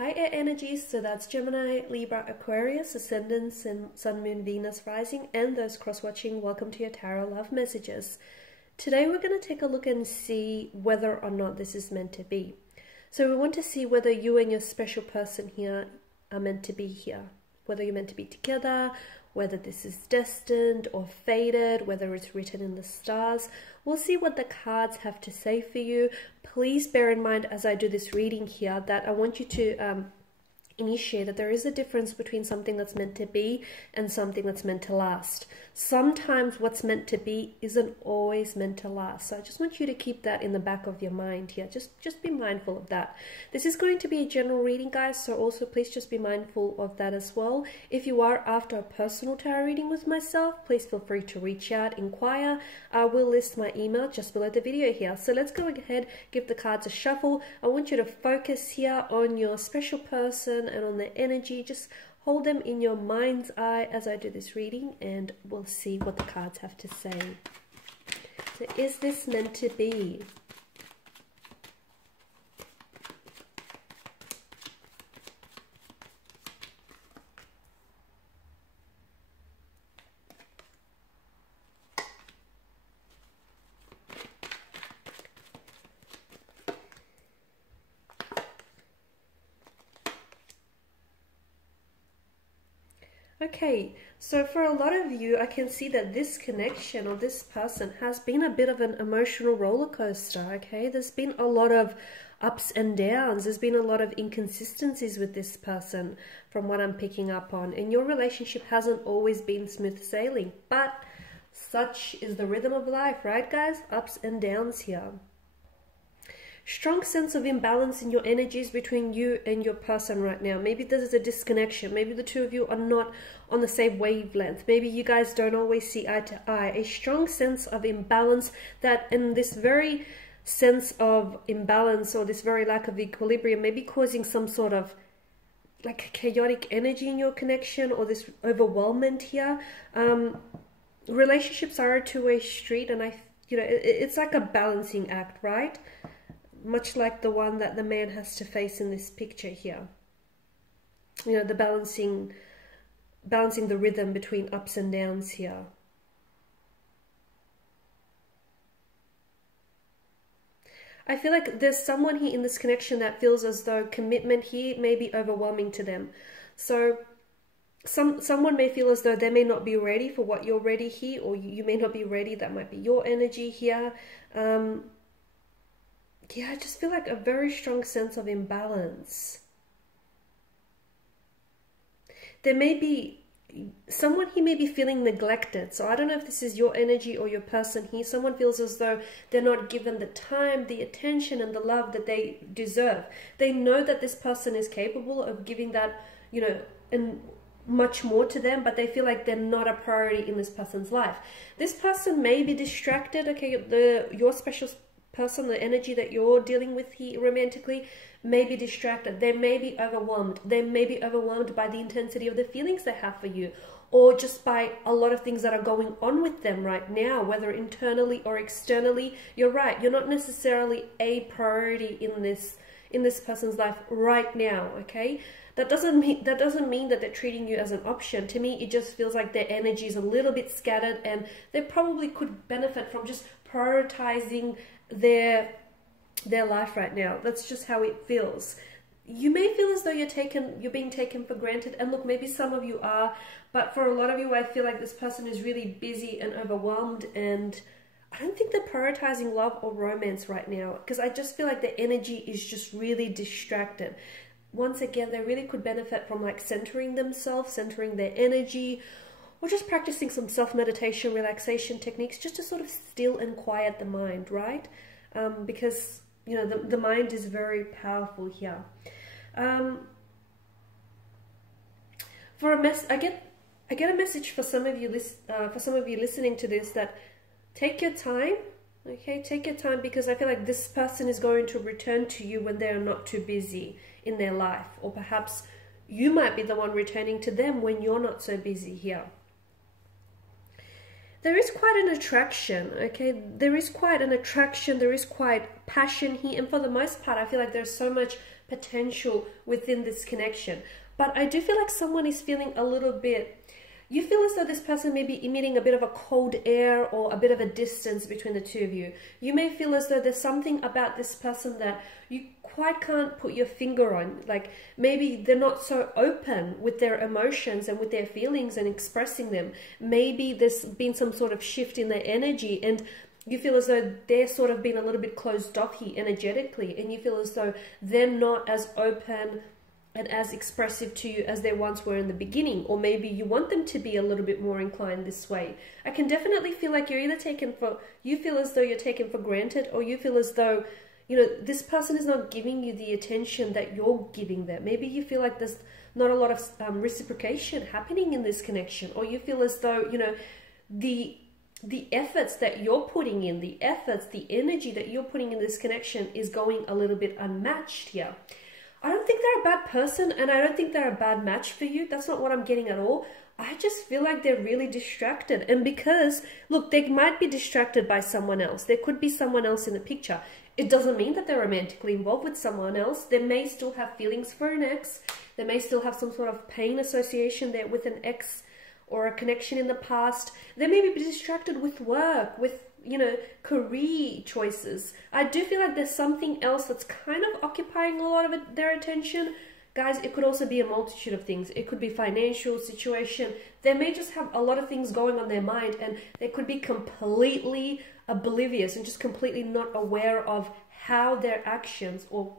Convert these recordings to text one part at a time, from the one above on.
Hi air energies, so that's Gemini, Libra, Aquarius, Ascendants, and Sun, Moon, Venus, Rising, and those cross-watching. Welcome to your Tarot Love Messages. Today we're going to take a look and see whether or not this is meant to be. So we want to see whether you and your special person here are meant to be here. Whether you're meant to be together, whether this is destined or fated, whether it's written in the stars. We'll see what the cards have to say for you. Please bear in mind as I do this reading here that I want you to initiate that there is a difference between something that's meant to be and something that's meant to last. Sometimes what's meant to be isn't always meant to last. So I just want you to keep that in the back of your mind here. Just be mindful of that. This is going to be a general reading, guys, so also please just be mindful of that as well. If you are after a personal tarot reading with myself, please feel free to reach out, inquire. I will list my email just below the video here. So let's go ahead, give the cards a shuffle. I want you to focus here on your special person and on their energy. Just hold them in your mind's eye as I do this reading, and we'll see what the cards have to say. So is this meant to be? Okay, so for a lot of you, I can see that this connection or this person has been a bit of an emotional roller coaster, okay? There's been a lot of ups and downs. There's been a lot of inconsistencies with this person from what I'm picking up on. And your relationship hasn't always been smooth sailing, but such is the rhythm of life, right, guys? Ups and downs here. Strong sense of imbalance in your energies between you and your person right now. Maybe there's a disconnection. Maybe the two of you are not on the same wavelength. Maybe you guys don't always see eye to eye. A strong sense of imbalance that, in this very sense of imbalance or this very lack of equilibrium, may be causing some sort of like chaotic energy in your connection or this overwhelmment here. Relationships are a two-way street, and it's like a balancing act, right? Much like the one that the man has to face in this picture here. You know, the balancing the rhythm between ups and downs here. I feel like there's someone here in this connection that feels as though commitment here may be overwhelming to them. So someone may feel as though they may not be ready for what you're ready here, or you may not be ready. That might be your energy here. Yeah, I just feel like a very strong sense of imbalance. There may be someone here may be feeling neglected. So I don't know if this is your energy or your person here. Someone feels as though they're not given the time, the attention, and the love that they deserve. They know that this person is capable of giving that, you know, and much more to them, but they feel like they're not a priority in this person's life. This person may be distracted. Okay, your special person, the energy that you're dealing with here romantically, may be distracted. They may be overwhelmed. They may be overwhelmed by the intensity of the feelings they have for you, or just by a lot of things that are going on with them right now, whether internally or externally. You're right, you're not necessarily a priority in this person's life right now, okay? That doesn't mean that they're treating you as an option. To me, it just feels like their energy is a little bit scattered, and they probably could benefit from just prioritizing their life right now. That's just how it feels. You may feel as though you're being taken for granted, and look, maybe some of you are, but for a lot of you, I feel like this person is really busy and overwhelmed, and I don't think they're prioritizing love or romance right now, because I just feel like the energy is just really distracted. Once again, they really could benefit from like centering themselves, centering their energy, or just practicing some self-meditation, relaxation techniques, just to sort of still and quiet the mind, right? Because, you know, the mind is very powerful here. I get a message for some of you listening to this, that take your time, okay? Take your time, because I feel like this person is going to return to you when they are not too busy in their life, or perhaps you might be the one returning to them when you're not so busy here. there is quite an attraction, okay? There is quite an attraction, there is quite passion here, and for the most part, I feel like there's so much potential within this connection. But I do feel like someone is feeling a little bit, you feel as though this person may be emitting a bit of a cold air or a bit of a distance between the two of you. You may feel as though there's something about this person that you quite can't put your finger on. Like maybe they're not so open with their emotions and with their feelings and expressing them. Maybe there's been some sort of shift in their energy and you feel as though they're sort of being a little bit closed-offy energetically, and you feel as though they're not as open and as expressive to you as they once were in the beginning, or maybe you want them to be a little bit more inclined this way. I can definitely feel like you're either you feel as though you're taken for granted, or you feel as though, you know, this person is not giving you the attention that you're giving them. Maybe you feel like there's not a lot of reciprocation happening in this connection, or you feel as though, you know, the efforts that you're putting in, the energy that you're putting in this connection is going a little bit unmatched here. I don't think they're a bad person, and I don't think they're a bad match for you. That's not what I'm getting at all. I just feel like they're really distracted. And because, look, they might be distracted by someone else. There could be someone else in the picture. It doesn't mean that they're romantically involved with someone else. They may still have feelings for an ex. They may still have some sort of pain association there with an ex or a connection in the past. They may be distracted with work, with, you know, career choices. I do feel like there's something else that's kind of occupying a lot of their attention. Guys, it could also be a multitude of things. It could be financial situation. They may just have a lot of things going on their mind, and they could be completely oblivious and just completely not aware of how their actions or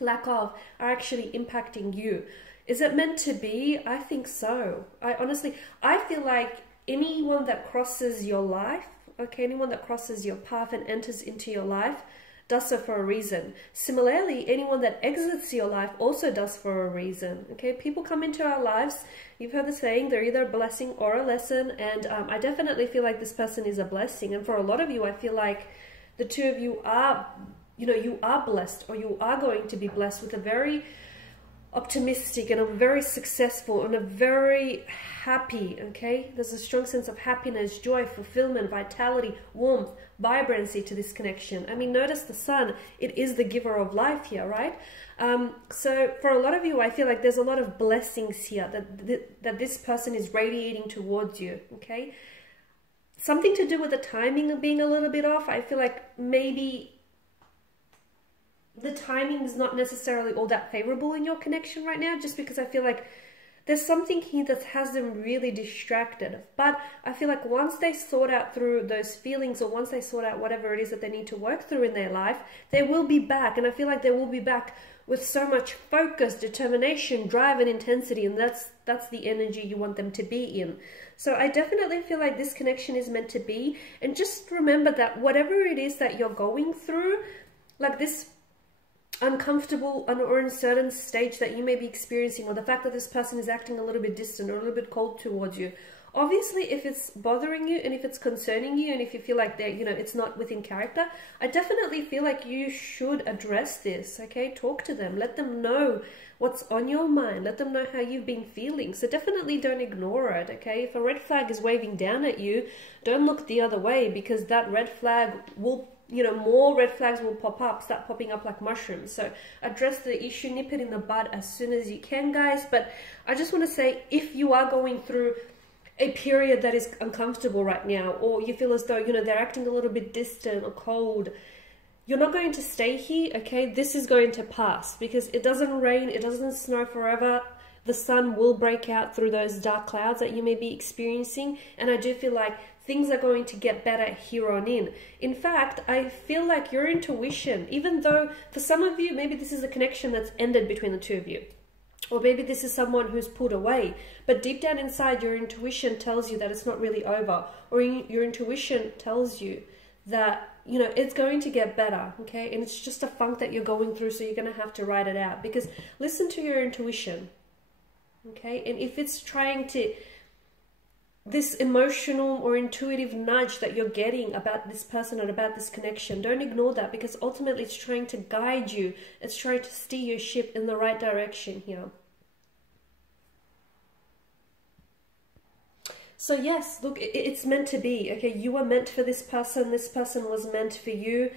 lack of are actually impacting you. Is it meant to be? I think so. I feel like anyone that crosses your life, okay, anyone that crosses your path and enters into your life does so for a reason. Similarly, anyone that exits your life also does for a reason, okay? People come into our lives, you've heard the saying, they're either a blessing or a lesson, and I definitely feel like this person is a blessing. And for a lot of you, I feel like the two of you are, you know, you are blessed, or you are going to be blessed with a very optimistic and a very successful and a very happy, okay? There's a strong sense of happiness, joy, fulfillment, vitality, warmth, vibrancy to this connection. I mean, notice the sun, it is the giver of life here, right? So for a lot of you, I feel like there's a lot of blessings here that this person is radiating towards you, okay? Something to do with the timing of being a little bit off. I feel like maybe the timing is not necessarily all that favorable in your connection right now, just because I feel like there's something here that has them really distracted. But I feel like once they sort out through those feelings, or once they sort out whatever it is that they need to work through in their life, they will be back. And I feel like they will be back with so much focus, determination, drive, and intensity. And that's the energy you want them to be in. So I definitely feel like this connection is meant to be. And just remember that whatever it is that you're going through, like this uncomfortable or uncertain stage that you may be experiencing, or the fact that this person is acting a little bit distant or a little bit cold towards you, obviously if it's bothering you and if it's concerning you and if you feel like they're, you know, it's not within character, I definitely feel like you should address this, okay? Talk to them, let them know what's on your mind, let them know how you've been feeling. So definitely don't ignore it, okay? If a red flag is waving down at you, don't look the other way, because that red flag will, you know, more red flags will start popping up like mushrooms. So address the issue, nip it in the bud as soon as you can, guys. But I just want to say, if you are going through a period that is uncomfortable right now, or you feel as though, you know, they're acting a little bit distant or cold, you're not going to stay here, okay? This is going to pass, because it doesn't rain, it doesn't snow forever. The sun will break out through those dark clouds that you may be experiencing. And I do feel like things are going to get better here on in. In fact, I feel like your intuition, even though for some of you, maybe this is a connection that's ended between the two of you, or maybe this is someone who's pulled away, but deep down inside, your intuition tells you that it's not really over, or your intuition tells you that, you know, it's going to get better, okay? And it's just a funk that you're going through, so you're going to have to ride it out. Because listen to your intuition, okay? And if it's trying to, this emotional or intuitive nudge that you're getting about this person and about this connection, don't ignore that, because ultimately it's trying to guide you. It's trying to steer your ship in the right direction here. So yes, look, it's meant to be, okay? You were meant for this person was meant for you.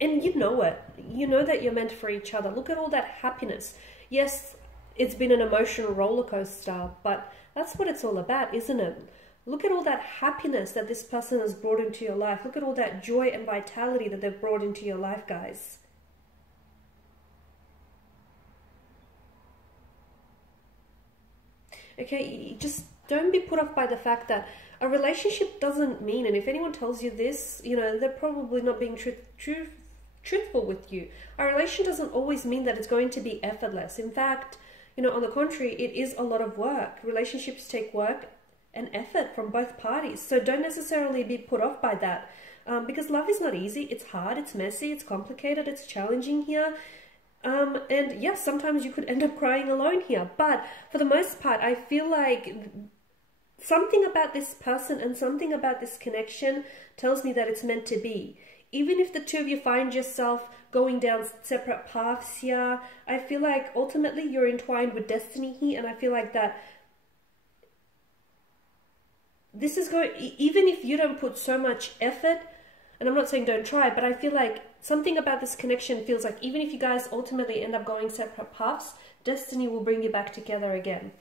And you know it. You know that you're meant for each other. Look at all that happiness. Yes, it's been an emotional roller coaster, but that's what it's all about, isn't it? Look at all that happiness that this person has brought into your life. Look at all that joy and vitality that they've brought into your life, guys. Okay, just don't be put off by the fact that a relationship doesn't mean, and if anyone tells you this, you know, they're probably not being truthful with you. A relation doesn't always mean that it's going to be effortless. In fact, you know, on the contrary, it is a lot of work. Relationships take work and effort from both parties. So don't necessarily be put off by that, because love is not easy. It's hard, it's messy, it's complicated, it's challenging here. And yes, sometimes you could end up crying alone here. But for the most part, I feel like something about this person and something about this connection tells me that it's meant to be. Even if the two of you find yourself going down separate paths here, I feel like ultimately you're entwined with destiny here, and I feel like that this is going, even if you don't put so much effort, and I'm not saying don't try, but I feel like something about this connection feels like even if you guys ultimately end up going separate paths, destiny will bring you back together again.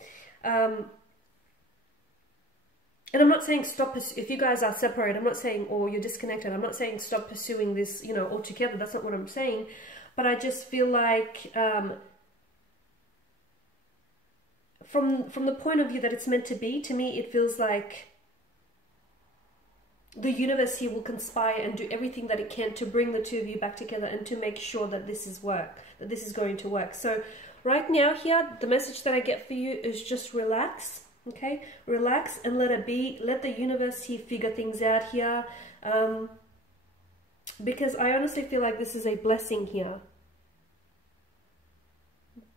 And I'm not saying stop, if you guys are separated, I'm not saying, or you're disconnected, I'm not saying stop pursuing this, you know, altogether. That's not what I'm saying. But I just feel like from the point of view that it's meant to be, to me, it feels like the universe here will conspire and do everything that it can to bring the two of you back together and to make sure that this is going to work. So right now here, the message that I get for you is just relax. Okay, relax and let it be. Let the universe here figure things out here, because I honestly feel like this is a blessing here.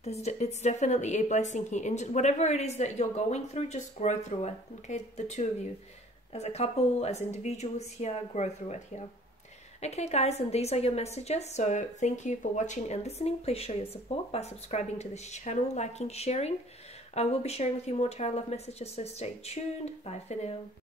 It's definitely a blessing here, and whatever it is that you're going through, just grow through it. Okay, the two of you, as a couple, as individuals here, grow through it here. Okay guys, and these are your messages. So thank you for watching and listening. Please show your support by subscribing to this channel, liking, sharing. I will be sharing with you more tarot love messages, so stay tuned. Bye for now.